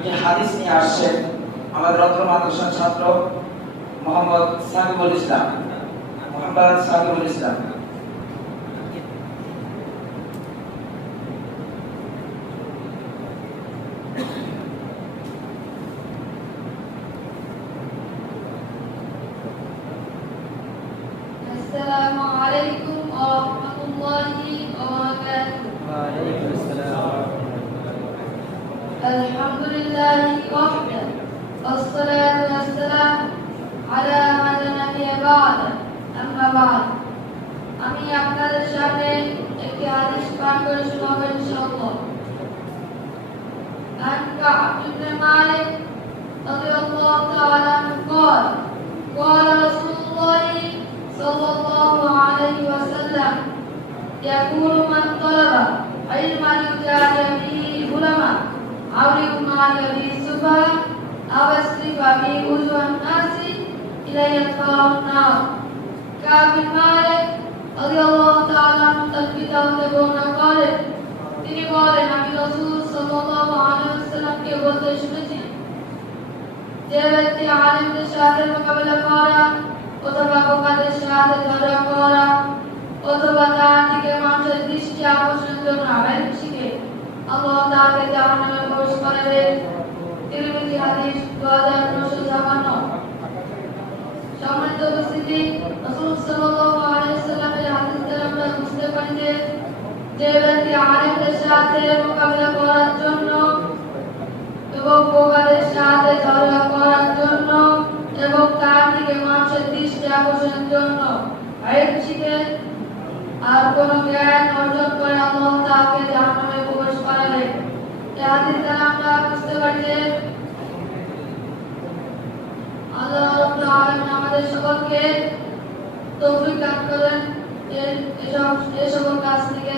একটি হাদিস নিয়ে আসছেন আমাদের অত্র মাদ্রাসার ছাত্র মোহাম্মদ সাকিবুল ইসলাম। السلام عليكم ورحمة الله وبركاته. وعليكم السلام. الحمد لله وحده والصلاة والسلام على من لا نبي بعده. أما بعد আমি আপনাদের সামনে একটি হাদিস পাঠ করে শোনাবো ইনশাআল্লাহ। عن كعب بن مالك رضي الله تعالى عنه قال قال رسول الله صلى الله عليه وسلم يقول من طلب علما يجاري به علماء أو يجمع به سفهاء أو يصرف به وجوه الناس إلى يدخل النار. كعب بن مالك রাদিয়াল্লাহু তাআলা তার পিতা হতে বর্ণনা করেন, তিনি বলেন আমি রাসূল সাল্লাল্লাহু আলাইহি ওয়াসাল্লামকে বলতে শুনেছি, যে ব্যক্তি আলেমদের সাথে মোকাবেলা করা অথবা বোকাদের সাথে ঝগড়া করা অথবা তার দিকে মানুষের দৃষ্টি আকর্ষণের জন্য আইন শিখে আল্লাহ তাকে জাহান্নামে প্রবেশ করাবেন। তিরমিজি হাদিস 2956। সম্মানিত উপস্থিতি, রাসূল সাল্লাল্লাহু আলাইহি ওয়াসাল্লামের হাদিস দ্বারা আমরা বুঝতে পারি যে ব্যক্তি আলেমদের সাথে মোকাবিলা করার জন্য এবং বোকাদের সাথে ঝগড়া করার জন্য এবং তার দিকে মানুষের দৃষ্টি আকর্ষণের জন্য আইন শিখে আর কোন জ্ঞান অর্জন করে আল্লাহ তাকে জাহান্নামে প্রবেশ করাবেন। এই হাদিস দ্বারা আমরা বুঝতে পারি যে আল্লাহ রাব্বুল আলামিন আমাদের সকলকে তৌফিক দান করেন এই সকল কাজ থেকে